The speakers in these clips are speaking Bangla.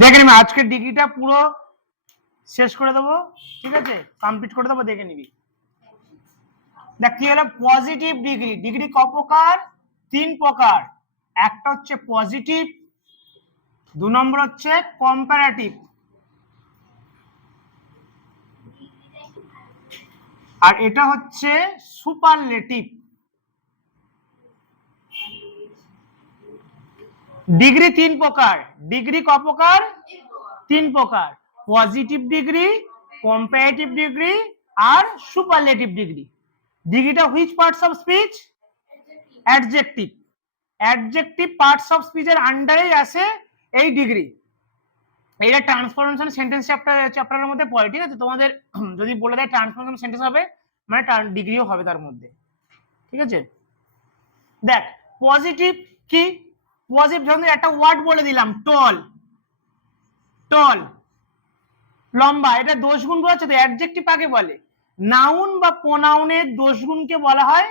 দেখে নিবি আজকে ডিগ্রিটা পুরো শেষ করে দেবো, ঠিক আছে, কমপ্লিট করে দেবো, দেখে নিবি। দেখ কি হলো পজিটিভ ডিগ্রি। ডিগ্রি ক প্রকার? 3 প্রকার। একটা হচ্ছে পজিটিভ, 2 নম্বর হচ্ছে কম্পারেটিভ, আর এটা হচ্ছে সুপারলেটিভ। ডিগ্রি 3 প্রকার। ডিগ্রি ক প্রকার? 3 প্রকার। পজিটিভ ডিগ্রি, কম্পারেটিভ ডিগ্রি আর সুপারলেটিভ ডিগ্রি। ডিগ্রিটা which parts of speech? Adjective. Adjective parts of স্পিচের আন্ডারেই আসে এই ডিগ্রি। এটা ট্রান্সফরমেশন সেন্টেন্স চ্যাপ্টারের মধ্যে পড়ে, ঠিক আছে। তোমাদের যদি বলে দেয় ট্রান্সফরমেশন সেন্টেন্স হবে, মানে ডিগ্রিও হবে তার মধ্যে, ঠিক আছে। দেখ পজিটিভ কি? পজিটিভ ধরুন একটা ওয়ার্ড বলে দিলাম, টল। টল লম্বা, এটা দোষ গুণ বোঝাচ্ছে তো, অ্যাডজেক্টিভ কাকে বলে? নাউন বা প্রোনাউনের দোষ গুণকে বলা হয়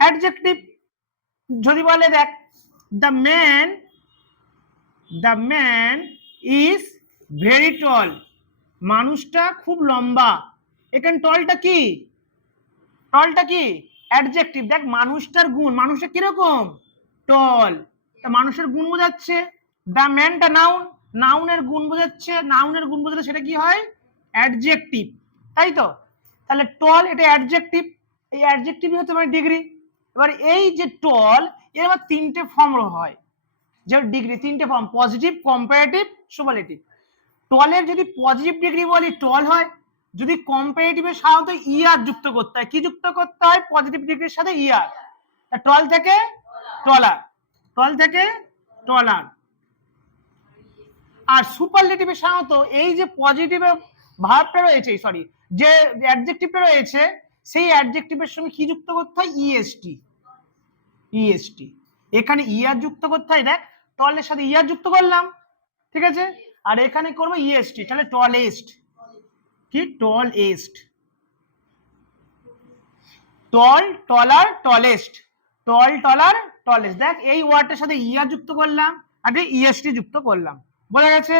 অ্যাডজেক্টিভ। যদি বলে দেখ the man is very tall, মানুষটা খুব লম্বা, এখানে টলটা কি? টলটা কি? অ্যাডজেক্টিভ। দেখ মানুষটার গুণ, মানুষটা কিরকম? টল, তা মানুষের গুণ বোঝাচ্ছে। দ্য ম্যানটা নাউন, নাউনের গুণ বোঝাচ্ছে, নাউনের গুণ বোঝালে সেটা কি হয়? অ্যাডজেক্টিভ, তাই তো। তাহলে টল এটা অ্যাডজেক্টিভ, এই অ্যাডজেক্টিভই হচ্ছে মানে ডিগ্রি। এবার এই যে টল, এর আবার 3টে ফর্ম হয়, যে ডিগ্রি 3টে ফর্ম, পজিটিভ, কম্পারেটিভ, সুপারলেটিভ। টলের যদি পজিটিভ ডিগ্রি বলি টল হয়, যদি কম্পারেটিভে সাধারণত ইয়ার যুক্ত করতে হয়। কি যুক্ত করতে হয়? পজিটিভ ডিগ্রির সাথে ইয়ার। টল থেকে টলার, টল থেকে টলার। আর সুপারলেটিভে সাধারণত এই যে পজিটিভে ভার্বটা রয়েছে, সরি যে অ্যাডজেক্টিভটা রয়েছে, সেই অ্যাডজেক্টিভের সঙ্গে কি যুক্ত করতে হয়? ইএসটি। ইএসটি এখানে ইয়ার যুক্ত করতে হয়। দেখ টলের সাথে ইয়ার যুক্ত করলাম, ঠিক আছে, আর এখানে করবো ইএসটি, তাহলে টলেস্ট। কি? টলেস্ট। টল, টলার, টলেস্ট। টল, টলার, টলেস্ট। দেখ এই ওয়ার্ডটার সাথে ইয়ার যুক্ত করলাম আর ইএসটি যুক্ত করলাম, বোঝা গেছে?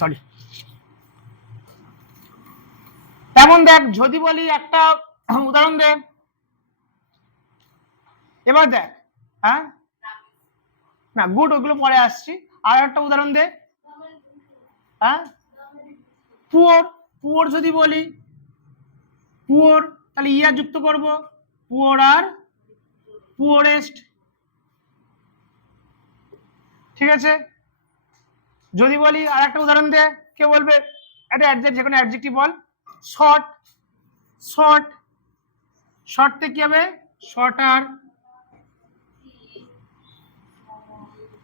সরি। তেমন দেখ যদি বলি একটা উদাহরণ দে, এবার দেখ, হ্যাঁ না গুড, ওগুলো পরে আসছি। আর একটা উদাহরণ দে। হ্যাঁ পুয়ার, পুয়ার যদি বলি পুয়ার, তাহলে ইয়ার যুক্ত করব, পুয়ার আর পুয়ারেস্ট, ঠিক আছে। যদি বলি আর একটা উদাহরণ দে, কে বলবে? একটা অ্যাডজেক্ট, যে কোনো অ্যাডজেক্টিভ বল। শর্ট, শর্ট, শর্টতে কি হবে? শর্টার,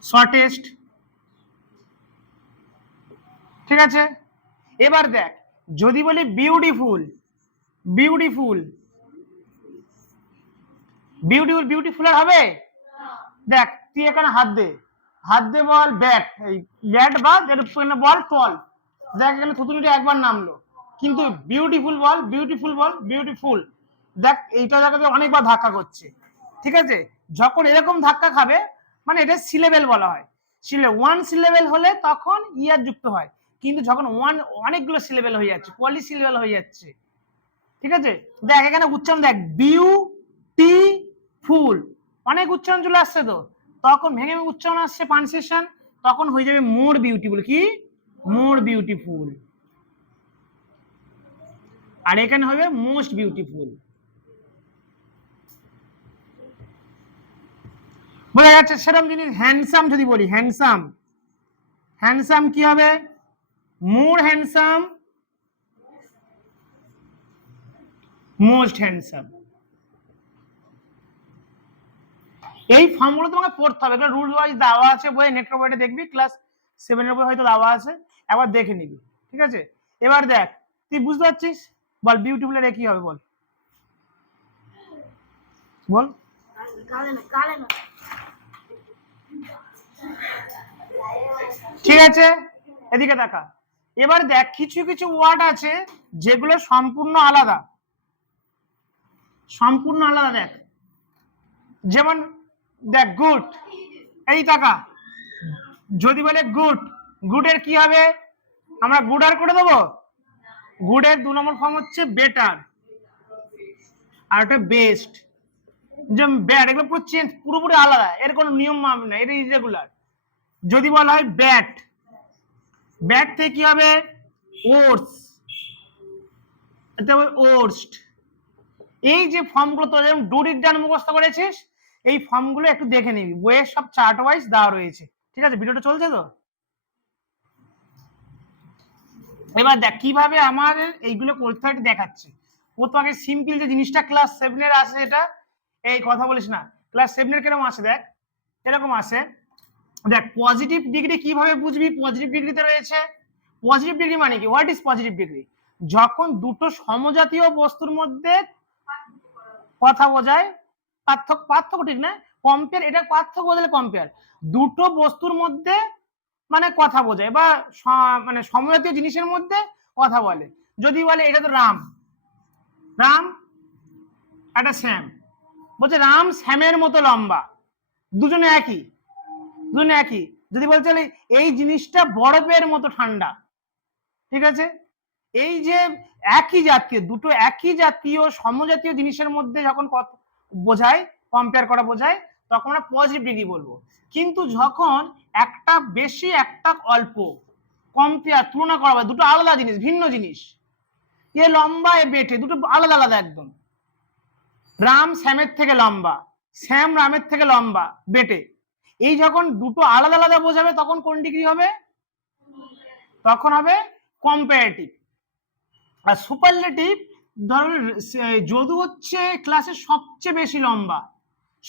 শর্টেস্ট, ঠিক আছে। এবার দেখ যদি বলি বিউটিফুল, বিউটিফুল, বিউটিফুল, বিউটিফুল আর হবে? দেখ তুই এখানে হাত দে, হাত দে বল ব্যাট, এই ব্যাট বা বল টল। দেখ এখানে থুতুনিটা একবার নামলো, কিন্তু বিউটিফুল বল, বিউটিফুল বল, বিউটিফুল। দেখ এইটা জায়গাতে অনেকবার ধাক্কা করছে, ঠিক আছে। যখন এরকম ধাক্কা খাবে মানে এটা সিলেবেল বলা হয়। ওয়ান সিলেবেল হলে তখন ইয়ার যুক্ত হয়, কিন্তু যখন অনেকগুলো সিলেবেল হয়ে যাচ্ছে, পলি সিলেবেল হয়ে যাচ্ছে, ঠিক আছে। দেখ এখানে উচ্চারণ দেখ, বিউটিফুল, অনেক উচ্চারণ চলে আসছে তো, তখন ভেঙে ভেঙে উচ্চারণ আসছে পানসেশন, তখন হয়ে যাবে মোর বিউটিফুল। কি? More beautiful. আর এখানে হবে মোস্ট বিউটিফুল, বোঝা যাচ্ছে? সেরকম জিনিস হ্যান্ডসাম যদি বলি, হ্যান্ডসাম, হ্যান্ডসাম কি হবে? মোর হ্যান্ডসাম, মোস্ট হ্যান্ডসাম। এই ফর্মগুলো তোমাকে পড়তে হবে, এগুলো রুল ওয়াইজ দেওয়া আছে বই, নেটওয়ার্ক বইটা দেখবি, ক্লাস 7 এর বই হয়তো দেওয়া আছে, একবার দেখে নিবি, ঠিক আছে। এবার দেখ তুই বুঝতে পারছিস, বল বিউটিফুল এর কি হবে বল, বল। ঠিক আছে, এদিকে দেখা। এবার দেখ কিছু কিছু ওয়ার্ড আছে যেগুলো সম্পূর্ণ আলাদা, সম্পূর্ণ আলাদা। দেখ যেমন দেখ গুড, এই টাকা যদি বলে গুড, গুডের কি হবে, আমরা গুড আর করে দেবো, গুডের 2 নম্বর ফর্ম হচ্ছে বেটার, আর একটা বেস্ট, যে ব্যাড, এগুলো পুরো চেঞ্জ, পুরোপুরি আলাদা, এর কোনো নিয়ম মানবে না, এটা ইরেগুলার। যদি বলা হয় ব্যাট, ব্যাট থেকে কি হবে ওর্স, এটা হবে ওর্স্ট। এই যে ফর্মগুলো তো যেমন ডুরির ডান মুখস্থ করেছিস, এই ফর্মগুলো একটু দেখে নিবি, বইয়ের সব চার্ট ওয়াইজ দেওয়া রয়েছে, ঠিক আছে? ভিডিওটা চলছে তো? এবার দেখ কিভাবে আমার এইগুলো করতে হয় দেখাচ্ছে। ও তো আগে সিম্পল যে জিনিসটা ক্লাস 7 এর আছে, এটা এই কথা বলিস না, ক্লাস 7 এর কিরকম আসে দেখ, এরকম আসে। দেখ পজিটিভ ডিগ্রি কিভাবে বুঝবি, পজিটিভ ডিগ্রিতে রয়েছে, পজিটিভ ডিগ্রি মানে কি, হোয়াট ইজ পজিটিভ ডিগ্রি, যখন দুটো সমজাতীয় বস্তুর মধ্যে কথা বোঝায়, পার্থক্য, পার্থক্য ঠিক না, কম্পেয়ার, এটা পার্থক্য বদলে কম্পেয়ার, দুটো বস্তুর মধ্যে মানে কথা বোঝায়, বা মানে সমজাতীয় জিনিসের মধ্যে কথা বলে। যদি বলে এটা তো রাম, রাম একটা শ্যাম, বলছে রাম শ্যামের মতো লম্বা, দুজনে একই, দুজনে একই। যদি বলছে এই জিনিসটা বরফের মতো ঠান্ডা, ঠিক আছে? এই যে একই জাতীয়, দুটো একই জাতীয় সমজাতীয় জিনিসের মধ্যে যখন বোঝায়, কম্পেয়ার করা বোঝায়, তখন আমরা পজিটিভ ডিগ্রি বলবো। কিন্তু যখন একটা বেশি একটা অল্প, কম্পেয়ার তুলনা করা হয়, দুটো আলাদা জিনিস, ভিন্ন জিনিস, এ লম্বা এ বেটে, দুটো আলাদা আলাদা একদম, রাম শ্যামের থেকে লম্বা, শ্যাম রামের থেকে লম্বা বেটে, এই যখন দুটো আলাদা আলাদা বোঝাবে তখন কোন ডিগ্রি হবে, তখন হবে কম্পারেটিভ। আর সুপারলেটিভ, ধরো যদু হচ্ছে ক্লাসের সবচেয়ে বেশি লম্বা,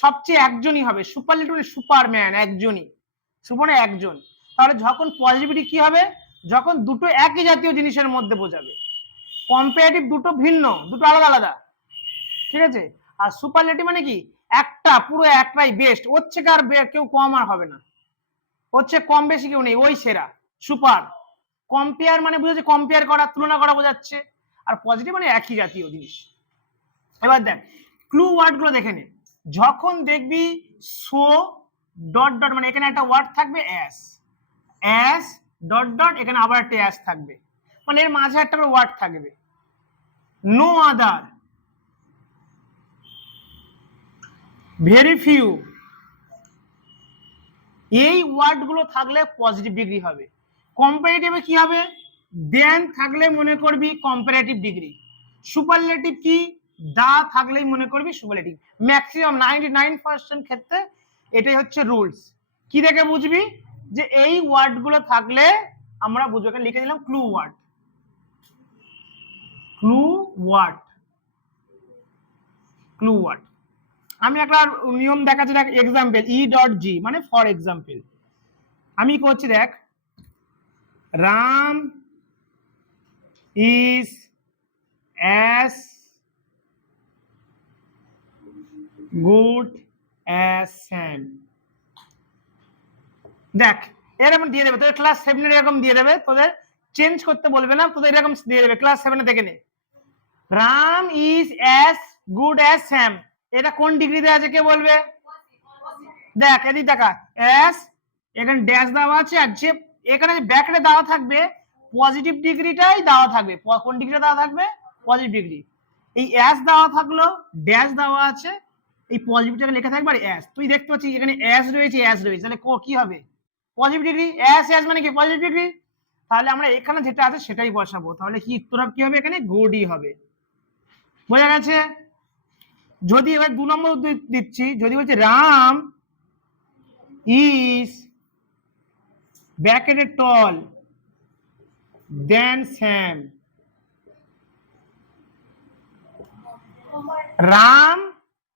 সবচেয়ে একজনই হবে সুপারলেটিভ, সুপারম্যান একজনই, সুপার একজন, তাহলে যখন পজিটিভিটি কি হবে, যখন দুটো একই জাতীয় জিনিসের মধ্যে বোঝাবে, কম্পারেটিভ দুটো ভিন্ন, দুটো আলাদা আলাদা, ঠিক আছে? আর সুপারলেটিভ মানে কি, একটা পুরো একটাই বেস্ট, হচ্ছে কার কেউ কম আর হবে না, হচ্ছে কম বেশি কেউ নেই, ওই সেরা সুপার। কম্পেয়ার মানে বুঝেছে কম্পেয়ার করা, তুলনা করা বোঝাচ্ছে, আর পজিটিভ মানে একই জাতীয় জিনিস। এবার দেখ ক্লু ওয়ার্ড গুলো দেখে নে, যখন দেখবি সো ডট ডট, মানে এখানে একটা ওয়ার্ড থাকবে অ্যাস, অ্যাস ডট ডট, এখানে আবার একটা অ্যাস থাকবে, মানে এর মাঝে একটা করে ওয়ার্ড থাকবে, নো আদার, ভেরি ফিউ, এই ওয়ার্ড গুলো থাকলে পজিটিভ ডিগ্রি হবে। কম্পারেটিভে কি হবে, দেন থাকলে মনে করবি কম্পারেটিভ ডিগ্রি, সুপারলেটিভ কি, দা থাকলেই মনে করবি সুপারলেটিভ, ম্যাক্সিমাম 99% ক্ষেত্রে এটাই হচ্ছে রুলস। কি দেখে বুঝবি, যে এই ওয়ার্ড গুলো থাকলে আমরা বুঝবো, এখানে লিখে দিলাম clue word, clue word, clue word. আমি একটা নিয়ম দেখাচ্ছি, দেখ এক্সাম্পল, ই ডট জি মানে ফর এক্সাম্পল, আমি করছি দেখ, Ram is as good as Sam, দেখ এরকম দিয়ে দেবে, তোদের ক্লাস 7 এর এরকম দিয়ে দেবে, তোদের চেঞ্জ করতে বলবে না, তোদের এরকম দিয়ে দেবে, ক্লাস 7 এ দেখে নে, Ram is as good as Sam, এটা কোন ডিগ্রিতে আছে কে বলবে, দেখ এদিকে দেখা, as এখানে ড্যাশ দেওয়া আছে, আর যে এখানে ব্র্যাকেটে দেওয়া থাকবে পজিটিভ ডিগ্রিটাই দেওয়া থাকবে, কোন ডিগ্রিটা দেওয়া থাকবে, পজিটিভ ডিগ্রি, এই অ্যাস দেওয়া থাকলো, ড্যাশ দেওয়া আছে, এই পজিটিভটাকে লেখা থাকবে, আর অ্যাস, তুই দেখতে পাচ্ছিস এখানে অ্যাস রয়েছে, অ্যাস রয়েছে, তাহলে কি হবে, পজিটিভ ডিগ্রি, অ্যাস অ্যাস মানে কি পজিটিভ ডিগ্রি, তাহলে আমরা এখানে যেটা আছে সেটাই বসাবো, তাহলে কি উত্তর কি হবে, এখানে গুডই হবে, বোঝা গেছে? যদি এবার 2 নম্বর দিচ্ছি, যদি বলছে রাম is ব্র্যাকেটে tall than Sam, রাম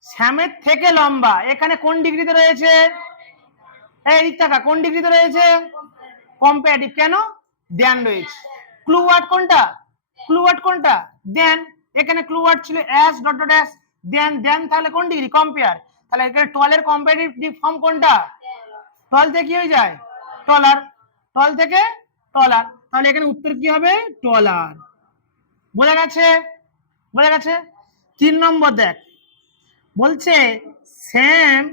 শ্যামের থেকে লম্বা, এখানে কোন ডিগ্রিতে রয়েছে, এই টাকা কোন ডিগ্রিতে রয়েছে, কম্পারেটিভ, কেন, দেন রয়েছে, ক্লু ওয়ার্ড কোনটা, ক্লু ওয়ার্ড কোনটা, দেন, এখানে ক্লু ওয়ার্ড ছিল অ্যাস ডট ডট অ্যাস, দেন দেন, তাহলে কোন ডিগ্রি, কম্পেয়ার, তাহলে এখানে টলের কম্পারেটিভ ফর্ম কোনটা, টল থেকে কি হয়ে যায়, টলার, টল থেকে টলার, তাহলে এখানে উত্তর কি হবে, টলার, বোঝা গেছে, বোঝা গেছে? 3 নম্বর দেখ, বলছে Sam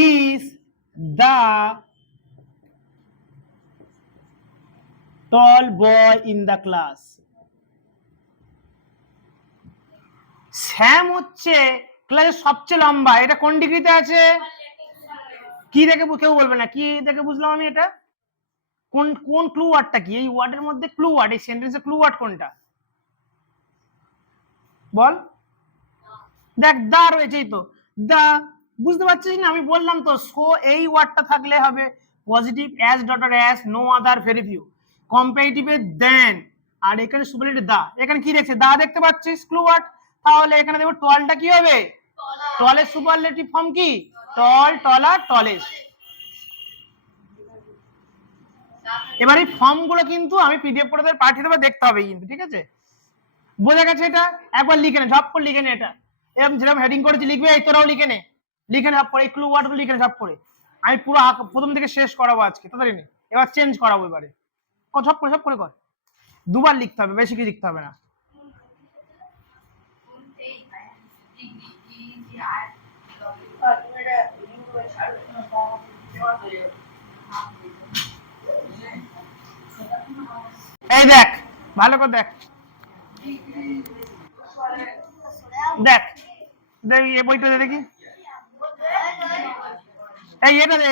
is the tall boy in the class. Sam হচ্ছে ক্লাসের সবচেয়ে লম্বা। এটা কোন ডিগ্রিতে আছে? কি দেখে কেউ বলবে না কি দেখে বুঝলাম আমি এটা? কোন কোন ক্লু ওয়ার্ডটা কি? এই ওয়ার্ডের মধ্যে ক্লু ওয়ার্ড, এই সেন্টেন্সের ক্লু ওয়ার্ড কোনটা বল? দেখ দা রয়েছেই তো, দা। বুঝতে পারছিস না? আমি বললাম তো সো এই ওয়ার্ডটা থাকলে হবে পজিটিভ, অ্যাজ ডটার as, no other, very few. কম্পারেটিভে দেন, আর এখানে সুপারলেটিভ দা। এখানে কি দেখছে? দা দেখতে পাচ্ছিস ক্লু ওয়ার্ড। তাহলে এখানে দেখো টলটা কি হবে? টলের সুপারলেটিভ ফর্ম কি? টল, টলার, টলেস্ট। এবার এই ফর্ম গুলো কিন্তু আমি পিডিএফ করে পাঠিয়ে দেবো, দেখতে হবে কিন্তু, ঠিক আছে? বোঝা গেছে? এটা একবার লিখে নে, ঝপ করে লিখে নে। এটা এরকম যেরকম হেডিং করেছি লিখবে, এই তোরাও লিখে নে, লিখে নে ঝপ করে। এই ক্লু ওয়ার্ড গুলো লিখে নে ঝপ করে। আমি পুরো প্রথম থেকে শেষ করাবো আজকে, তাড়াতাড়ি নে। এবার চেঞ্জ করাবো, এবারে ঝপ করে ঝপ করে কর। দুবার লিখতে হবে, বেশি কি লিখতে হবে না। এই দেখ, ভালো করে দেখ, দেখ দেখ এই বইটা দেখি। এই এটা দে,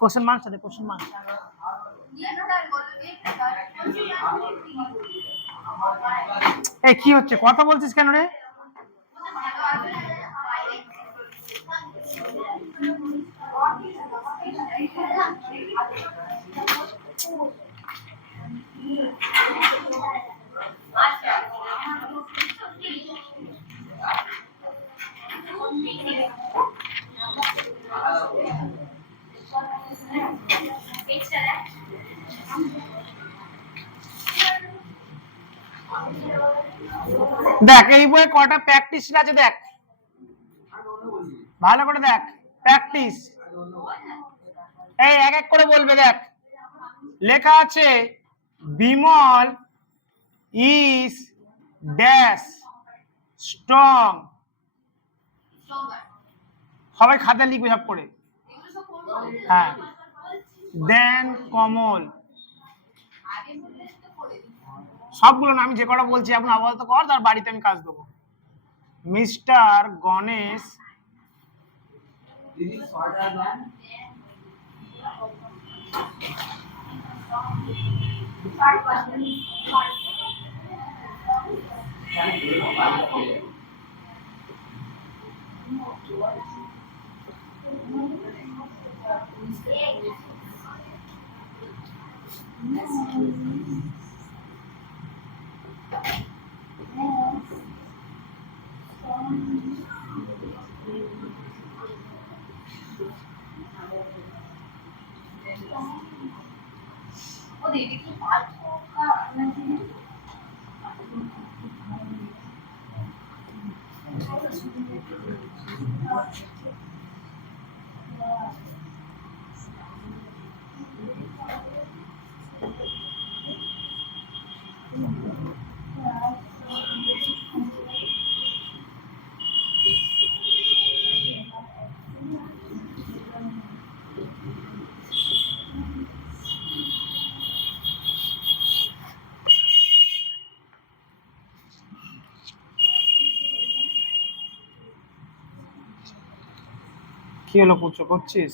কোশ্চেন মার্কস আছে, কোশ্চেন মার্কস। এই কি হচ্ছে? কথা বলছিস কেন রে? দেখ এই বইয়ে কটা প্র্যাকটিস আছে, দেখ ভালো করে দেখ। প্র্যাকটিস এই এক এক করে বলবে। দেখ লেখা আছে বিমল ইজ ড্যাশ স্ট্রং। সবাই খাতা লিখবে সব করে। হ্যাঁ, দেন কমল। সবগুলো না, আমি যে কটা বলছি এখন আপাতত কর, তার বাড়িতে আমি কাজ দেবো। মিস্টার গণেশ কি হলো? পুজো করছিস?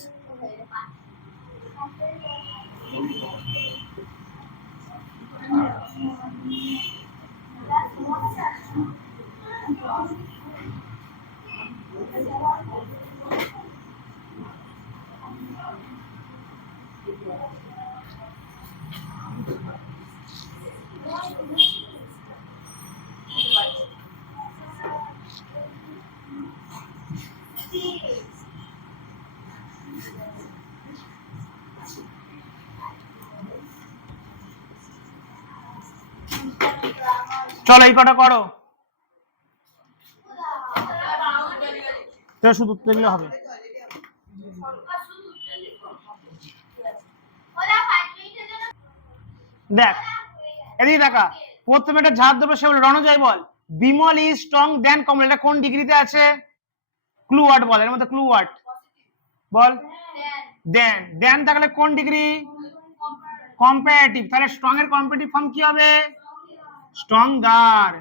চলো এই কটা করো, তো শুধু উত্তর দিলে হবে। দেখ এদিকে দেখা, প্রথমে একটা ঝাড় দেবো, সে বলে রণজয় বল বিমল ইজ স্ট্রং দেন কমল। এটা কোন ডিগ্রিতে আছে? ক্লু ওয়ার্ড বল, এর মধ্যে ক্লু ওয়ার্ড বল দেন। দেন থাকলে কোন ডিগ্রি? কম্পারেটিভ। তাহলে স্ট্রং এর কম্পারেটিভ ফর্ম কি হবে? স্ট্রঙ্গার।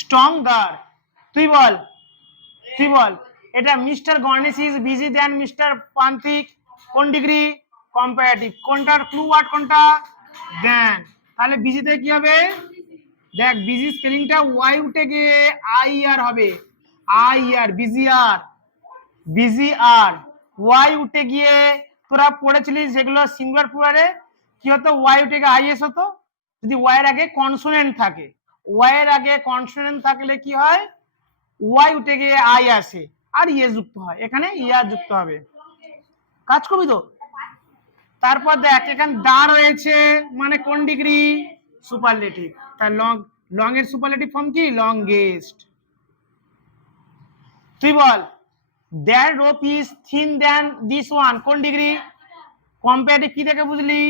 স্ট্রঙ্গার। তুই বল, তুই বল। এটা mister Ganesh is busy than mister Panthik, কোন ডিগ্রি? কম্পারেটিভ। কোনটার ক্লু ওয়ার্ড কোনটা? দেন। তাহলে বিজিতে কি হবে? দেখ বিজি স্পেলিংটা ওয়াই উঠে গিয়ে আই আর হবে, I R busy R, busy R Y উঠে গিয়ে তোরা পড়েছিলিস যেগুলো সিঙ্গুলার প্লুরালে কি হতো? ওয়াই উঠে গিয়ে আইএস হতো। যদি ওয়াই এর আগে কনসোনেন্ট থাকে, ওয়াই এর আগে কনসোনেন্ট থাকলে কি হয়? ওয়াই উঠে গিয়ে আই আসে আর ইয়ে যুক্ত হয়, এখানে ইয়ার যুক্ত হবে। কাজ করবি তো? তারপর দেখ এখানে দা রয়েছে মানে কোন ডিগ্রি? সুপারলেটিভ। তার লং, লং এর সুপারলেটিভ ফর্ম কি? লংগেস্ট। তুই বল there rope is thin than this one, কোন ডিগ্রি? কম্পারেটিভ। কি থেকে বুঝলি?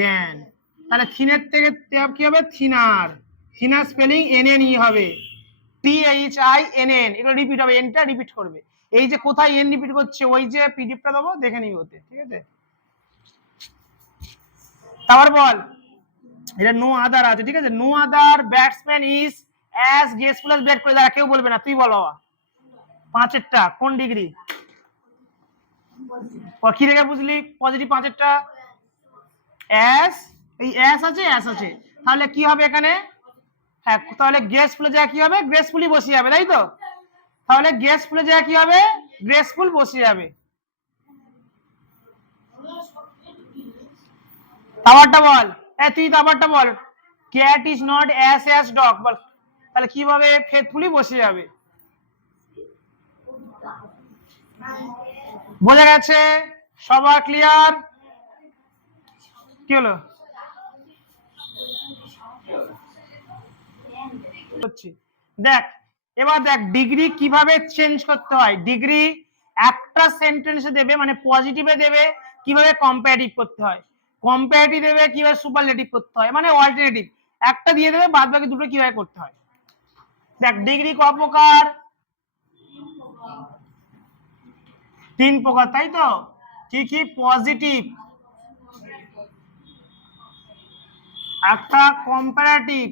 দেন। তাহলে থিনের থেকে কি হবে? Thinner. Thinner spelling N N E হবে, T H I N N. এগুলো রিপিট হবে, এনটা রিপিট করবে। এই যে কোথায় এন রিপিট করছে, ওই যে পিডিএফটা দেবো দেখে নিবি ওতে, ঠিক আছে? তারপর বল এটা নো আদার আছে, ঠিক আছে? No other batsman is as graceful as bat করে দাঁড়া, কেউ বলবে না, তুই বল বাবা। পাঁচেরটা কোন ডিগ্রি? কি থেকে বুঝলি পজিটিভ পাঁচেরটা? অ্যাস, এই অ্যাস আছে, অ্যাস আছে, তাহলে কি হবে এখানে? হ্যাঁ, তাহলে গ্রেসফুল জায়গা কি হবে? গ্রেসফুলি বসে যাবে, তাই তো? তাহলে গ্রেসফুল জায়গা কি হবে? গ্রেসফুল বসে যাবে। তারপরটা বল, তুই তারপরটা বল। Cat is not as as dog, বল। তাহলে কিভাবে? ফেথফুলি বসে যাবে। বোঝা গেছে? সবার ক্লিয়ার? কি হলো? দেখ এবার দেখ ডিগ্রি কিভাবে চেঞ্জ করতে হয়। ডিগ্রি একটা সেন্টেন্সে দেবে মানে পজিটিভে দেবে, কিভাবে কম্পারেটিভ করতে হয়, কম্পারেটিভ দেবে কিভাবে সুপারলেটিভ করতে হয়, মানে অল্টারনেটিভ একটা দিয়ে দেবে, বাদ বাকি দুটো কিভাবে করতে হয়। দেখ ডিগ্রি ক প্রকার? তিন প্রকার, তাই তো? কি কি? পজিটিভ, একটা কম্পারেটিভ,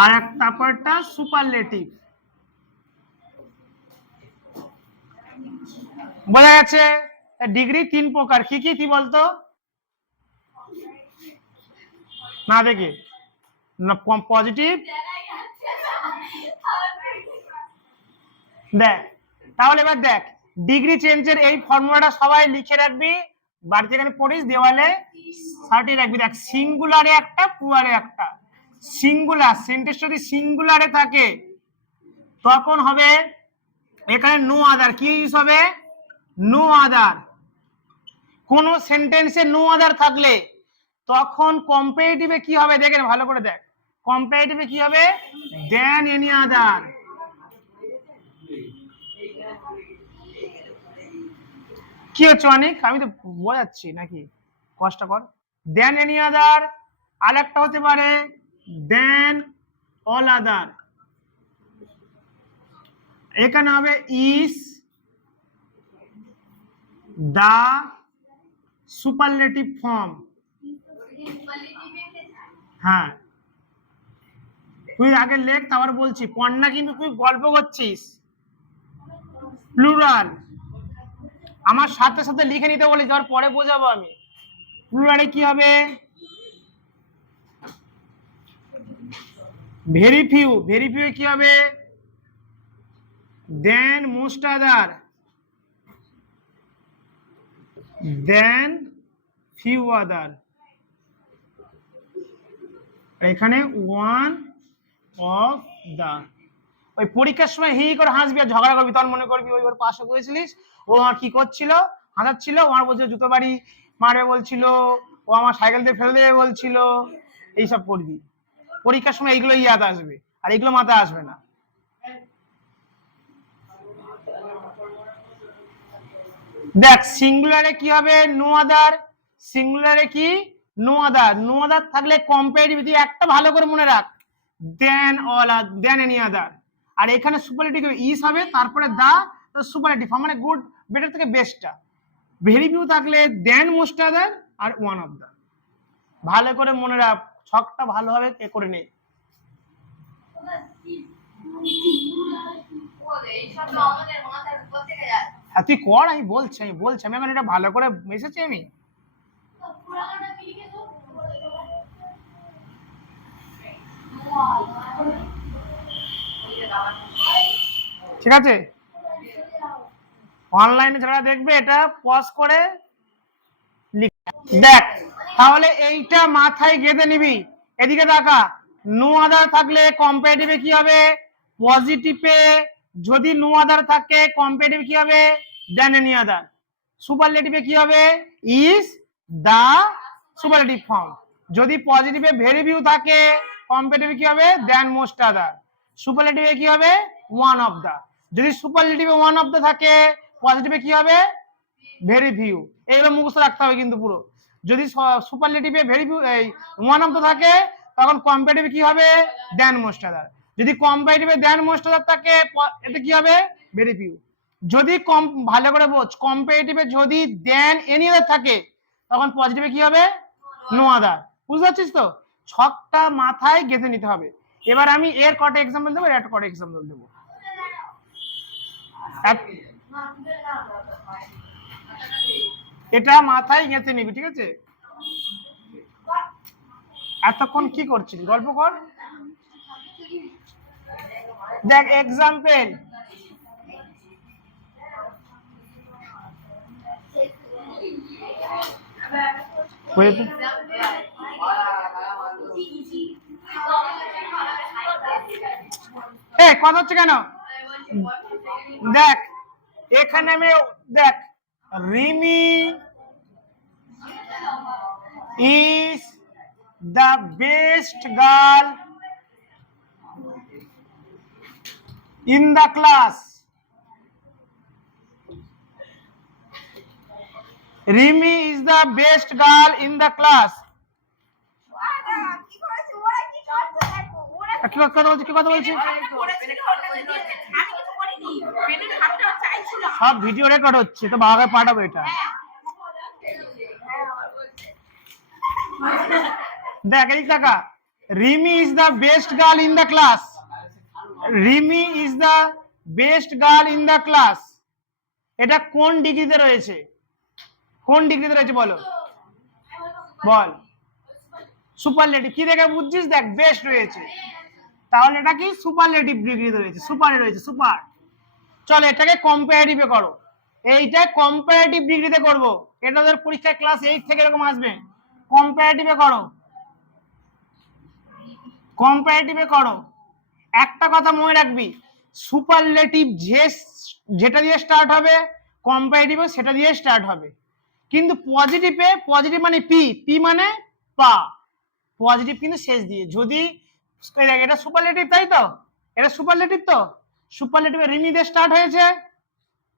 আর একটা পার্টটা সুপারলেটিভ। বোঝা গেছে? ডিগ্রি তিন প্রকার, কি কি কি বলতো না? দেখে না, পজিটিভ। দেখ তাহলে এবার দেখ ডিগ্রি চেঞ্জের এই ফর্মুলাটা সবাই লিখে রাখবি, বাড়িতে এখানে পড়িস, দেওয়ালে সার্টিয়ে রাখবি। দেখ সিঙ্গুলারে একটা, প্লুরালে একটা। সিঙ্গুলার সেন্টেন্স যদি সিঙ্গুলারে থাকে তখন হবে এখানে নো আদার, কি ইউজ হবে? No other. কোন সেন্টেন্সে নো আদার থাকলে তখন কম্পারেটিভে কি হবে? দেখেন ভালো করে দেখ, কম্পারেটিভে কি হবে? দেন এনি আদার। কি হচ্ছে অনেক? আমি তো বোঝাচ্ছি নাকি, কষ্ট কর। দেন এনি আদার, আর একটা হতে পারে দেন অল আদার। এখানে হবে ইজ দা সুপারলেটিভ ফর্ম। হ্যাঁ তুই আগে লেখ, তারপর বলছি। পড়না কিন্তু তুই গল্প করছিস। প্লুরাল আমার সাথে সাথে লিখে নিতে বলি, তার পরে বোঝাবো আমি। প্লুরালে কি হবে? Very few. ভেরি ফিউ কি হবে? দেন মোস্ট আদার, দেন ফিউ আদার। এখানে ওয়ান অফ দা। ওই পরীক্ষার সময় হি করে হাসবি আর ঝগড়া করবি, তখন মনে করবি ওই ওর পাশে বসেছিলিস, ও আমার কি করছিল, হাসাচ্ছিল, ও আমার বলছিল জুতো বাড়ি মারবে বলছিল, ও আমার সাইকেল দিয়ে ফেলে দেবে বলছিল, এইসব করবি। পরীক্ষার সময় এইগুলো ইয়াদ আসবে, আর এগুলো মাথায় আসবে না। দেখ সিঙ্গুলারে কি হবে? নো আদার। সিঙ্গুলারে কি? No other. নো আদার থাকলে কম্পারেটিভ, একটা ভালো করে মনে রাখ, দেন অল দেন এনি আদার। আর এখানে সুপারলেটিভ ইজ হবে, তারপরে দা সুপারলেটিভ ফর্ম, মানে গুড বেটার থেকে বেস্টটা। ভেরি ফিউ থাকলে দেন মোস্ট আদার আর ওয়ান অফ দা। ভালো করে মনে রাখ, ছকটা ভালোভাবে এ করে নে। হ্যাঁ তুই কর, আমি বলছি আমি এখন এটা ভালো করে মেসেছি আমি। ঠিক আছে, অনলাইনে যারা দেখবে এটা পজ করে দেখ, তাহলে এইটা মাথায় গেঁথে নিবি। এদিকে দেখা, নো আদার থাকলে কম্পারেটিভে কি হবে? পজিটিভে যদি নো আদার থাকে কম্পারেটিভ কি হবে? দেন এনি আদার। সুপারলেটিভে কি হবে? Is the superlative form. যদি পজিটিভে ভেরি ফিউ থাকে কম্পারেটিভে কি হবে? দেন মোস্ট আদার। সুপারলেটিভে কি হবে? One of the. যদি সুপারলেটিভে ওয়ান অফ দা থাকে পজিটিভে কি হবে? Very few. এইগুলো মুখস্থ রাখতে হবে কিন্তু পুরো। যদি সুপারলেটিভে ভেরি ফিউ এই ওয়ান অফ দা থাকে তখন কম্পারেটিভে কি হবে? Than most other. যদি কম্পারেটিভে দেন মোস্ট আদার থাকে এটা কি হবে? Very few. যদি ভালো করে বোঝ, কম্পারেটিভে যদি দেন এনি আদার থাকে তখন পজিটিভে কি হবে? No other. বুঝতে পারছিস তো? ছকটা মাথায় গেঁথে নিতে হবে। এবার আমি এর কটা এক্সাম্পল দেবো, এর একটা কটা এক্সাম্পল দেবো। এটা মাথায় গেঁথে নিবি, ঠিক আছে? এতক্ষণ কি করছিস? গল্প কর। দেখ এক্সাম্পল, কথা হচ্ছে কেন? দেখ এখানে আমি দেখ, Rimi is the best girl in the class. Rimi is the best girl in the class. কি কথা বলছি? সব ভিডিও রেকর্ড হচ্ছে, তো বাবাকে পাঠাবো এটা। দেখ এই টাকা, Rimi is the best girl in the class. Rimi is the best girl in the class. এটা কোন ডিগ্রিতে রয়েছে? কোন ডিগ্রিতে রয়েছে বলো, বল। সুপারলেটিভ। কি দেখে বুঝছিস? দেখ বেস্ট রয়েছে, তাহলে এটা কি? সুপারলেটিভ ডিগ্রিতে রয়েছে, সুপারে রয়েছে, সুপার। চলো এটাকে কম্পারেটিভে করো। এইটা কম্পারেটিভ ডিগ্রিতে করব। এটা তোদের পরীক্ষায় ক্লাস 8 থেকে এরকম আসবে। কম্পারেটিভে করো, কম্পারেটিভে করো। একটা কথা মনে রাখবি, সুপারলেটিভ যেটা দিয়ে স্টার্ট হবে কম্পারেটিভে সেটা দিয়ে স্টার্ট হবে। কিন্তু পজিটিভে, পজিটিভ মানে পি, পি মানে পা, পজিটিভ কিন্তু শেষ দিয়ে। যদি এটা সুপারলেটিভ, তাই তো? এটা সুপারলেটিভ, তো সুপারলেটিভে রিমি দিয়ে স্টার্ট হয়েছে,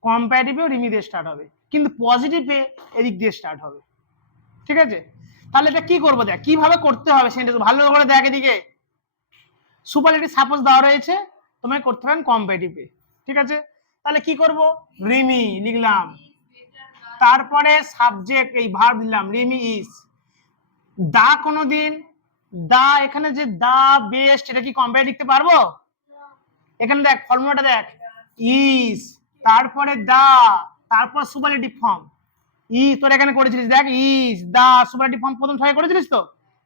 কম্পারেটিভেও রিমি দিয়ে স্টার্ট হবে, কিন্তু পজিটিভে এদিক দিয়ে স্টার্ট হবে। ঠিক আছে, তাহলে এটা কি করবো? দেখ কিভাবে করতে হবে সেন্টেন্স ভালো করে দেখ। এদিকে সুপারলেটিভ সাপোজ দেওয়া রয়েছে, তোমায় করতে হবে কম্পারেটিভে। ঠিক আছে, তাহলে কি করব? রিমি লিখলাম, তারপরে সাবজেক্ট এই ভার্ব দিলাম, রিমি ইজ। দা কোনোদিন দা, এখানে যে দা বেস্ট, এটা কি কম্পারেটিভ লিখতে পারবো? এখানে দেখ ফর্মুলাটা দেখ, ইজ, তারপরে দা, তারপর সুপারলেটিভ ফর্ম। তোর এখানে করেছিলিস, দেখ ইজ দা সুপারলেটিভ ফর্ম প্রথম ছয় করেছিলিস তো?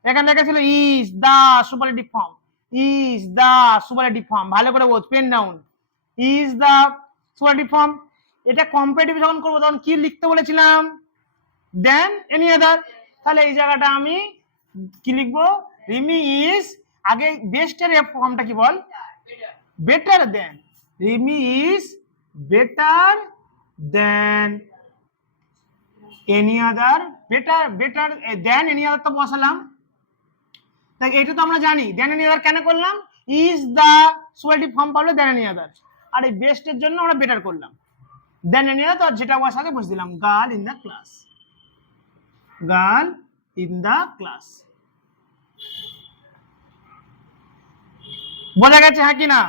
এখানে লেখা ছিল is the superlative form, is the superlative form. ভালো করে বোঝ, pen down, is the superlative form. এটা কম্পারেটিভ যখন করবো তখন কি লিখতে বলেছিলাম? Than any other. তাহলে এই জায়গাটা আমি কি লিখবো? রিমি ইজ, আগে বেস্টের ফর্মটা কি বল? Better than. Rimi is better than any other. Better, better than any other তো বসালাম, তাই এটা তো আমরা জানি। দেন এনি আদার কেন করলাম? ইজ দা সুপারলেটিভ ফর্ম পাবলো দেন এনি আদার, আর এই বেস্টের জন্য আমরা বেটার করলাম। দেন এনি আদার, তো যেটা বসাকে বসে দিলাম, girl in the class, girl in the class. বোঝা গেছে হ্যাঁ কি না?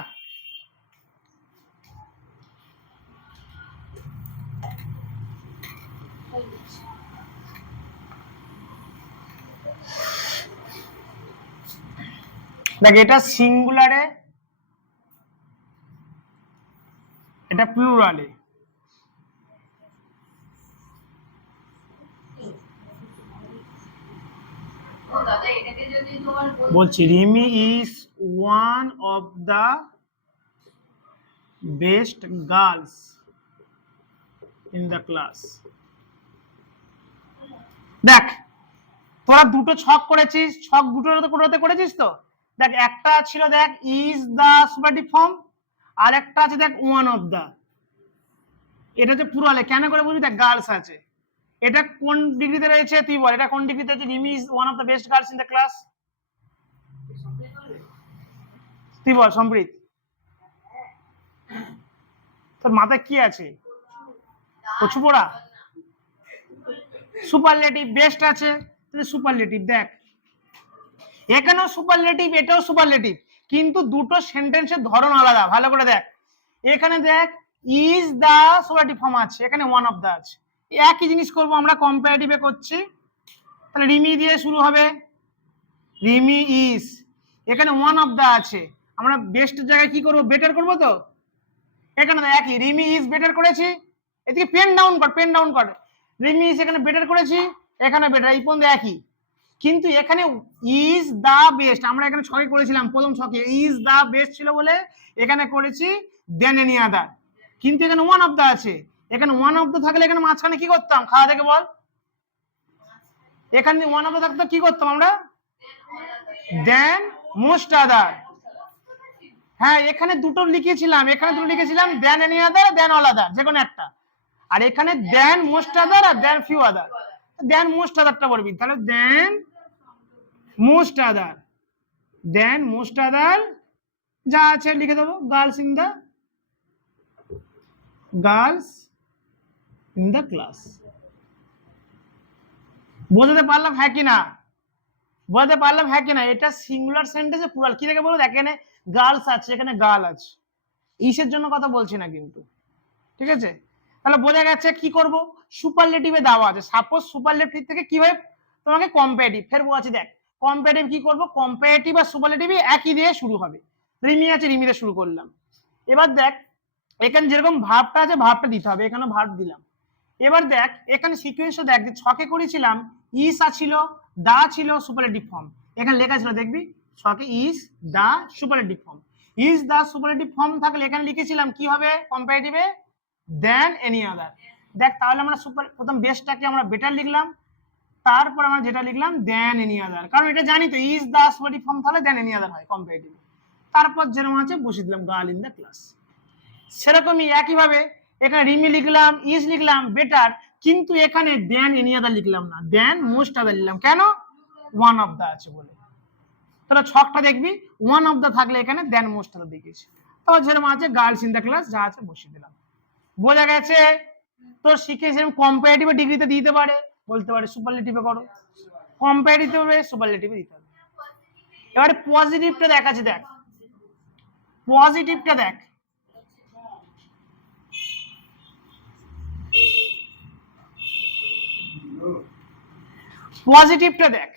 দেখ এটা সিঙ্গুলারে, এটা প্লুরালে। বলছি Rimi is one of the best girls in the class. দেখ তোরা দুটো ছক করেছিস, ছক দুটোতে করেছিস তো। দেখ একটা ছিল দেখ ইজ দা সুপারটিভ ফর্ম, আর একটা আছে দেখ ওয়ান অফ দা। এটা হচ্ছে পুরালে, কেন করে বুঝবি? দেখ গার্লস আছে, এটা কোন ডিগ্রিতে রয়েছে তুই বল, এটা কোন ডিগ্রিতে আছে? Rimi is one of the best girls in the class, তুই বল সম্প্রীত। তোর মাথায় কি আছে? কচু পোড়া? সুপারলেটিভ বেস্ট আছে, সুপারলেটিভ। দেখ এখানেও সুপারলেটিভ, এটাও সুপারলেটিভ, কিন্তু দুটো সেন্টেন্সের ধরন আলাদা। ভালো করে দেখ, এখানে দেখ ইজ দা সুপারলেটিভ ফর্ম আছে, এখানে ওয়ান অফ দা আছে। একই জিনিস করব আমরা, কম্পারেটিভে করছি। তাহলে রিমি দিয়ে শুরু হবে, রিমি ইজ, এখানে ওয়ান অফ দা আছে, আমরা বেস্টের জায়গায় কি করব? বেটার করব তো। এখানে একই, রিমি ইজ বেটার করেছি, এদিকে পেন ডাউন কর, পেন ডাউন কর। রিমি ইজ এখানে বেটার করেছি, এখানে বেটার, এই পর্যন্ত একই। কিন্তু এখানে ইজ দা বেস্ট, আমরা এখানে ছকে করেছিলাম, প্রথম ছকে ইজ দা বেস্ট ছিল বলে এখানে করেছি দেন এনি আদার। কিন্তু এখানে ওয়ান অফ দা আছে, এখানে ওয়ান অফ দা থাকলে এখানে মাঝখানে কি করতাম? খাওয়া থেকে বল, এখানে ওয়ান অফ দা থাকতো কি করতাম আমরা? দেন মোস্ট আদার। হ্যাঁ এখানে দুটো লিখেছিলাম, এখানে দুটো লিখেছিলাম, দেন এনি আদার, দেন অল আদার, যে কোনো একটা। আর এখানে দেন মোস্ট আদার আর দেন ফিউ আদার। দেন মোস্ট আদারটা বলবি, তাহলে দেন মোস্ট আদার, দেন মোস্ট আদার যা আছে লিখে দেবো, girls in the, girls in the class. বোঝাতে পারলাম হ্যাঁ কি না? বোঝাতে পারলাম হ্যাঁ কি না? এটা সিঙ্গুলার সেন্টেন্সে প্লুরাল। কি দেখে বলো, এখানে গার্লস আছে, এখানে গার্ল আছে, ইসের জন্য কথা বলছি না কিন্তু, ঠিক আছে? তাহলে বোঝা গেছে কি করব, সুপারলেটিভে দেওয়া আছে। সাপোজ সুপারলেটিভ থেকে কিভাবে তোমাকে কম্পারেটিভ, ফের বলছি দেখ কম্পারেটিভ কি করব, কম্পারেটিভ আর সুপারলেটিভ একই দিয়ে শুরু হবে। রিমি আছে, রিমি দিয়ে শুরু করলাম। এবার দেখ এখানে যেরকম ভাবটা আছে ভাবটা দিতে হবে, এখানে ভাব দিলাম। এবার দেখ এখানে সিকোয়েন্সটা দেখ, যে ছকে করেছিলাম ইস ছিল, দা ছিল সুপারলেটিভ ফর্ম, এখানে লেখা ছিল দেখবি ছকে is the superlative form. Is the superlative form থাকলে এখানে লিখেছিলাম কি হবে কম্পারেটিভে? দেন এনি আদার। দেখ তাহলে আমরা প্রথম বেসটাকে আমরা বেটার লিখলাম, তারপর আমরা যেটা লিখলাম দেন এনি আদার, কারণ এটা জানি তো ইজ দা সুপারলেটিভ ফর্ম থাকলে দেন এনি আদার হয় কম্পারেটিভ। তারপর যেরকম আছে বসিয়ে দিলাম গার্ল ইন দ্য ক্লাস। সেরকমই একইভাবে এখানে রিমি লিখলাম, ইজ লিখলাম, বেটার, কিন্তু এখানে দেন এনি আদার লিখলাম না, দেন মোস্ট আদার লিখলাম। কেন? ওয়ান অফ দা আছে বলে। তোরা ছকটা দেখবি, ওয়ান অফ দা থাকলে এখানে দেন মোস্ট আদার লিখেছি। তো যেরকম আছে গার্লস ইন দ্য ক্লাস যা আছে বসিয়ে দিলাম। বোঝা গেছে? তোর শিখে সেরকম কম্পারেটিভ ডিগ্রিতে দিতে পারে, বলতে পারে সুপারলেটিভে করো, কম্পারেটিভে সুপারলেটিভে দিতে হবে। এবারে পজিটিভটা দেখ আছে, দেখ পজিটিভটা দেখ, পজিটিভটা দেখ।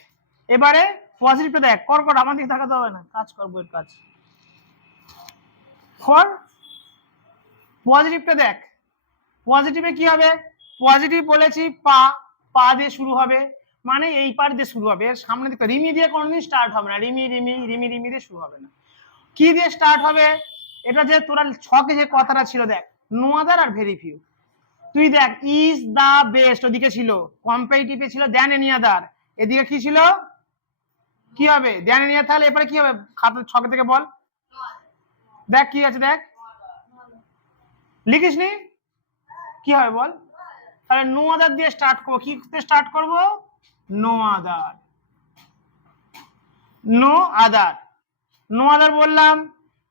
এবারে পজিটিভটা দেখ, কর কর, আমার দিকে তাকাতে হবে না, কাজ করবো এর কাজ কর। পজিটিভটা দেখ, পজিটিভে কি হবে? পজিটিভ বলেছি পা, পা দিয়ে শুরু হবে, মানে এই পার দিয়ে শুরু হবে, এর সামনে দিকে রিমি দিয়ে কোনোদিন স্টার্ট হবে না, রিমি রিমি রিমি রিমি দিয়ে শুরু হবে না। কি দিয়ে স্টার্ট হবে? এটা যে তোরা ছকে যে কথাটা ছিল দেখ, নো আদার আর ভেরি ফিউ। তুই দেখ ইজ দা বেস্ট ওদিকে ছিল, কম্পারেটিভে ছিল দেন এনি আদার, এদিকে কি ছিল? কি হবে? দেন এনি আদার। তাহলে এবারে কি হবে খাতা ছকে থেকে বল, দেখ কি আছে, দেখ লিখিস নি, কি হবে বল? তাহলে নো আদার দিয়ে স্টার্ট করবো, কি দিয়ে স্টার্ট করবো? No other, no other, no other বললাম।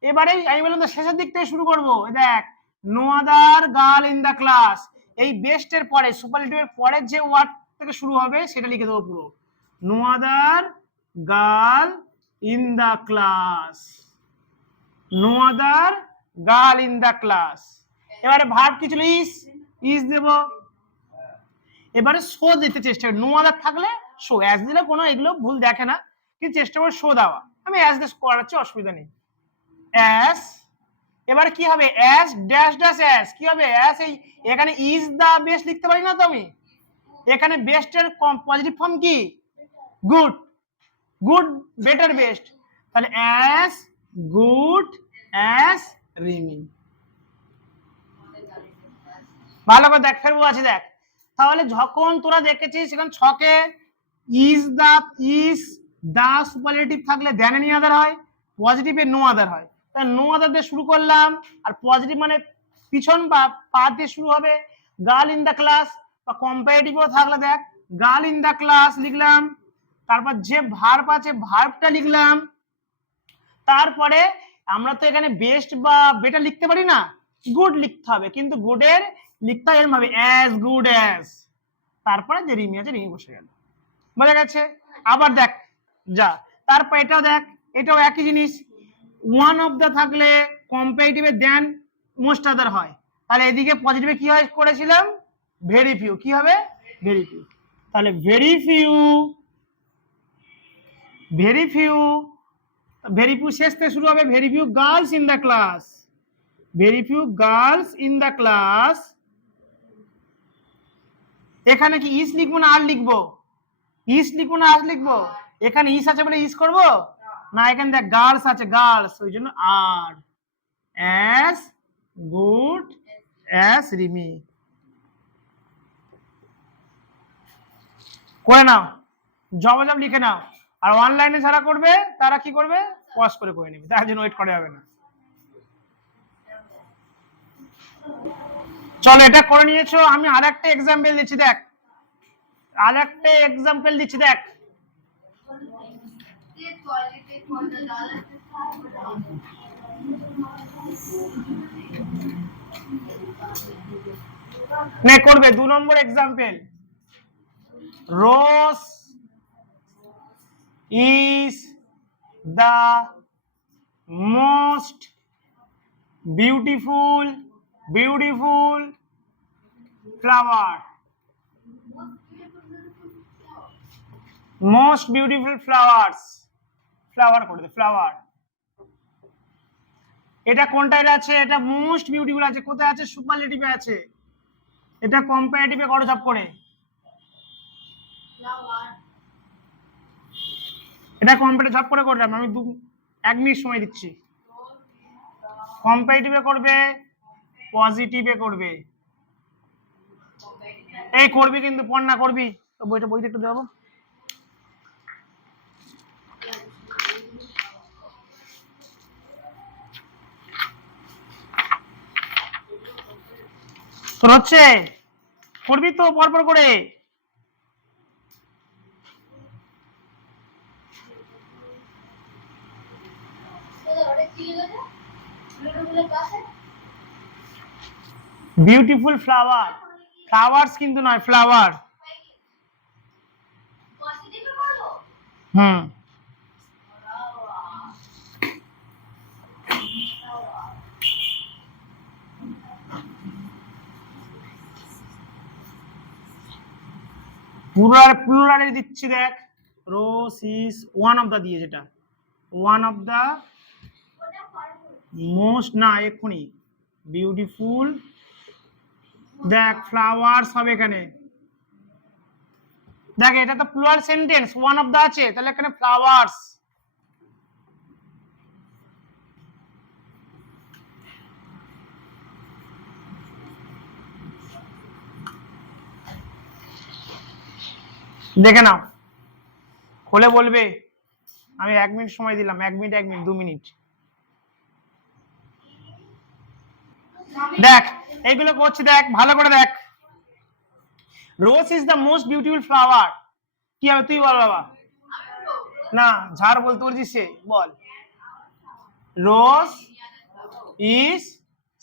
এবারে আমি বললাম তো শেষের দিক থেকে শুরু করবো, দেখ no other girl in the class, এই বেস্টের পরে সুপারলেটিভের পরে যে ওয়ার্ড থেকে শুরু হবে সেটা লিখে দেবো পুরো, no other girl in the class. No other girl in the class. এবারে ভার্ব কি ছিল? ইজ দেব। এবারে শো দিতে চেষ্টা করি, নো আদার থাকলে শো, অ্যাজ দিলে কোনো এগুলো ভুল দেখে না, কিন্তু চেষ্টা করে শো দেওয়া। আমি অ্যাজ দিয়ে করাচ্ছি, অসুবিধা নেই। অ্যাজ, এবারে কি হবে? অ্যাজ ড্যাশ ড্যাশ অ্যাজ, কি হবে? অ্যাজ, এই এখানে ইজ দা বেস্ট লিখতে পারি না তো আমি? এখানে বেস্টের পজিটিভ ফর্ম কি? গুড। গুড, বেটার, বেস্ট, তাহলে অ্যাজ গুড অ্যাজ রিমি। ভালো করে দেখ, ফেরবো আছে দেখ। তাহলে যখন তোরা দেখেছিস সেখানে ছকে ইজ দা সুপারলেটিভ থাকলে দেন এনি আদার হয়, পজিটিভে নো আদার হয়। তাই নো আদার দিয়ে শুরু করলাম, আর পজিটিভ মানে পিছন বা পা দিয়ে শুরু হবে। গার্ল ইন দা ক্লাস, বা কম্পারেটিভও থাকলে দেখ গার্ল ইন দা ক্লাস লিখলাম, তারপর যে ভার্ব আছে ভার্বটা লিখলাম, তারপরে আমরা তো এখানে বেস্ট বা বেটার লিখতে পারি না, গুড লিখতে হবে, কিন্তু গুডের লিখতে হয় এরকম ভাবে অ্যাজ গুড অ্যাজ, তারপরে যে রিমি আছে রিমি বসে গেল। বোঝা গেছে? আবার দেখ যা, তারপর এটাও দেখ, এটাও একই জিনিস। ওয়ান অফ দা থাকলে কম্পারেটিভে দেন মোস্ট আদার হয়, তাহলে এদিকে পজিটিভে কি হয় করেছিলাম? ভেরি ফিউ, কি হবে? Very few. তাহলে very few, very few, very few শেষ থেকে শুরু হবে, very few girls in the class, very few girls in the class. এখানে কি ইস লিখবো না আর লিখবো? ইস লিখবো না আর লিখবো? এখানে ইস আছে বলে ইস করবো না, এখানে দেখ গার্লস আছে, গার্লস, ওই জন্য আর। As good as Rimi. করে নাও, জবাব লিখে নাও। আর অনলাইনে যারা করবে তারা কি করবে? পজ করে নেবে, তার জন্য ওয়েট করা যাবে না। চলো, এটা করে নিয়েছো, আমি আরেকটা এক্সাম্পল দিচ্ছি দেখ, আরেকটা এক্সাম্পল দিচ্ছি দেখ। নে করবে 2 নম্বর example. Rose is the most beautiful flower, most beautiful flowers, flower করে দে, flower। এটা কোনটায় আছে? এটা মোস্ট বিউটিফুল আছে, কোথায় আছে? সুপারলেটিভে আছে। এটা কম্পারেটিভে করো সব করে, এটা কম্পারেটিভ সব করে করলাম আমি, 1 মিনিট সময় দিচ্ছি। কম্পারেটিভে করবে, পজিটিভে করবে, এই করবি কিন্তু পড় না করবি তো, বইটা একটু দেবো। তোর হচ্ছে করবি তো পরপর করে। বিউটিফুল ফ্লাওয়ার, ফ্লাওয়ার্স কিন্তু নয়, ফ্লাওয়ার। হুম, প্লুরালে দিচ্ছি দেখ, Rose is one of the দিয়ে, যেটা ওয়ান অফ দা মোস্ট, না এক্ষুনি বিউটিফুল, দেখ ফ্লাওয়ার্স হবে এখানে, দেখ এটা তো plural sentence, one of the আছে, তাহলে এখানে ফ্লাওয়ার্স। দেখে নাও, খুলে বলবে। আমি 1 মিনিট সময় দিলাম, 1 মিনিট 2 মিনিট। দেখ এইগুলো করছি, দেখ ভালো করে দেখ। Rose is the most beautiful flower, কি হবে তুই বল বাবা? না, ঝাড় বলতে বলছিস সে, বল। রোজ ইজ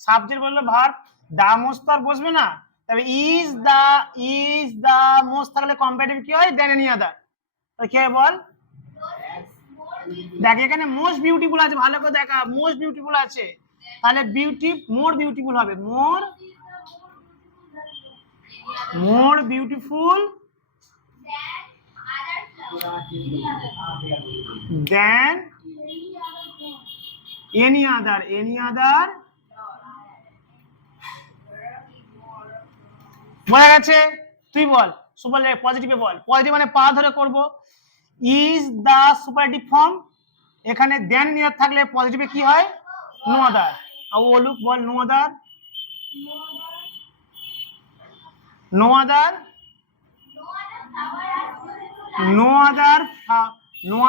সাবজেক্ট বললো ভার্ব, দা মোস্ট তো আর বসবে না, তবে ইজ দা মোস্ট থাকলে কম্পারেটিভ কি হয়? দেন এনি আদার, তাহলে কি হয় বল? দেখ এখানে মোস্ট বিউটিফুল আছে, ভালো করে দেখা, মোস্ট বিউটিফুল আছে, তাহলে মোর বিউটিফুল হবে, মোর বিউটিফুল দেন এনি আদার, বোঝা গেছে? তুই বল সুপার পজিটিভে বল, পজিটিভ মানে পা ধরে করব, ইজ দা সুপারলেটিভ ফর্ম, এখানে দেন নিয়ার থাকলে পজিটিভে কি হয়, নো আদার। আর ওলুক বল no other, no other, no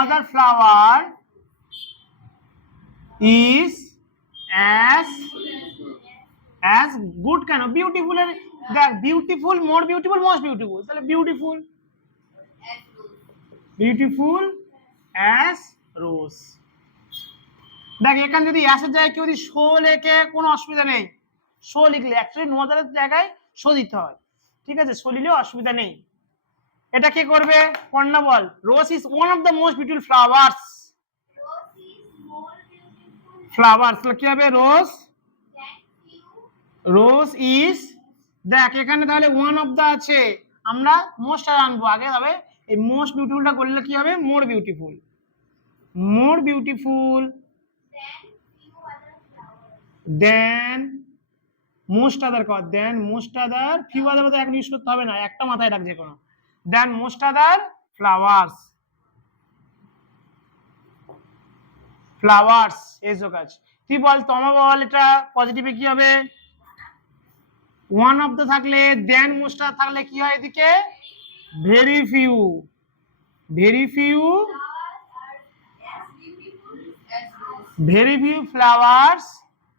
other flower is as good, কেন বিউটিফুল এর দেখ, beautiful, more beautiful, most beautiful, তাহলে বিউটিফুল অ্যাজ রোজ। দেখ এখানে যদি অ্যাসের জায়গায় কেউ যদি শো লেখে কোনো অসুবিধা নেই, শো লিখলে অ্যাকচুয়ালি নো আদারের জায়গায় শো দিতে হয়, ঠিক আছে, শো লিখলেও অসুবিধা নেই। এটা কে করবে, পড়না বল, rose is one of the most beautiful flowers, কি হবে, রোজ ইজ, দেখ এখানে তাহলে ওয়ান অফ দা আছে, আমরা মোস্ট আর আনবো আগে, তবে এই মোস্ট বিউটিফুলটা করলে কি হবে, মোর বিউটিফুল দেন মোস্ট আদার কর, দেন মোস্ট আদার, ফিউ আদার মতো এক ইউজ করতে হবে না, একটা মাথায় রাখ যে কোনো, দেন মোস্ট আদার ফ্লাওয়ার্স এসো কাজ। তুই বল, তোমা বল, এটা পজিটিভে কি হবে, ওয়ান অফ দ্য থাকলে, দেন মোস্ট আদার থাকলে কি হয়, এদিকে ভেরি ফিউ ফ্লাওয়ার্স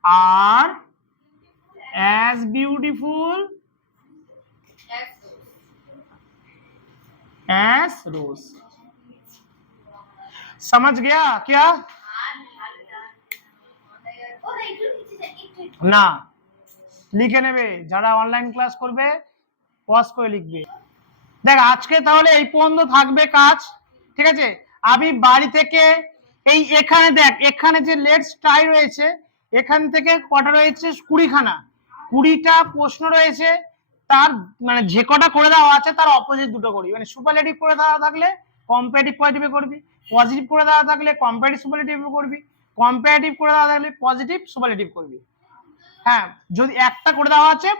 আর as beautiful as rose। समझ गया क्या? না লিখে নেবে, যারা অনলাইন ক্লাস করবে পজ করে লিখবে। দেখ আজকে তাহলে এই পর্যন্ত থাকবে কাজ, ঠিক আছে। আমি বাড়ি থেকে এই এখানে দেখ, এখানে যে লেটস ট্রাই রয়েছে, এখান থেকে কটা রয়েছে, 20খানা, 20টা প্রশ্ন রয়েছে, তার মানে যে কটা করে দেওয়া আছে তার অপোজিট দুটো করবি, মানে সুপারলেটিভ করে দেওয়া থাকলে কম্পারেটিভ পজিটিভে করবি, পজিটিভ করে দেওয়া থাকলে কম্পারেটিভ সুপারলেটিভে করবি, কম্পারেটিভ করে দেওয়া থাকলে পজিটিভ সুপারলেটিভ করবি। হ্যাঁ, যদি একটা করে দেওয়া আছে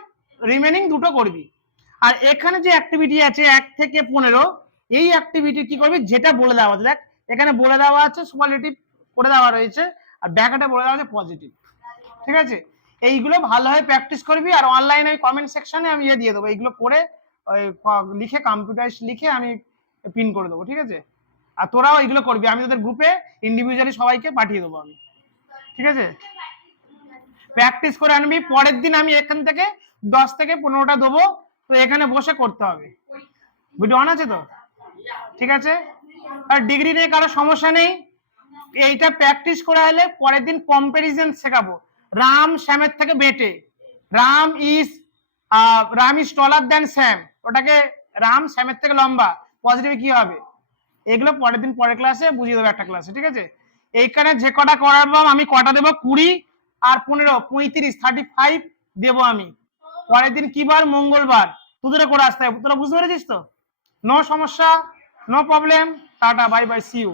রিমেনিং দুটো করবি। আর এখানে যে অ্যাক্টিভিটি আছে 1 থেকে 15, এই অ্যাক্টিভিটি কি করবি, যেটা বলে দেওয়া আছে, দেখ এখানে বলে দেওয়া আছে সুপারলেটিভ করে দেওয়া রয়েছে, আর ব্যাকেটে বলে দেওয়া আছে পজিটিভ, ঠিক আছে। এইগুলো ভালোভাবে প্র্যাকটিস করবি, আর অনলাইনে কমেন্ট সেকশনে আমি দিয়ে দেবো, এইগুলো করে লিখে কম্পিউটারাইজ লিখে আমি পিন করে দেবো, ঠিক আছে। আর তোরাও এইগুলো করবি, আমি তোদের গ্রুপে ইন্ডিভিজুয়ালি সবাইকে পাঠিয়ে দেবো আমি, ঠিক আছে। প্র্যাকটিস করে আনবি, পরের দিন আমি এখান থেকে 10 থেকে 15টা দেবো, তো এখানে বসে করতে হবে। ভিডিও অন আছে তো, ঠিক আছে। আর ডিগ্রি নিয়ে কারো সমস্যা নেই, এইটা প্র্যাকটিস করে হলে পরের দিন কম্পারিজন শেখাবো, রাম শ্যামের থেকে বেটে, রাম ইজ টলার দ্যান শ্যাম, ওটাকে রাম শ্যামের থেকে লম্বা, পজিটিভ কি হবে, এগুলো পরের দিন পরের ক্লাসে বুঝিয়ে দেবো একটা ক্লাসে, ঠিক আছে। এইখানে যে কটা করাবো আমি কটা দেবো, 20 আর 15, 35, 35 দেবো আমি। পরের দিন কি বার, মঙ্গলবার, তোদের করে আসতে হবে, তোরা বুঝতে পেরেছিস তো? নো সমস্যা, no problem, ta ta, bye bye, see you.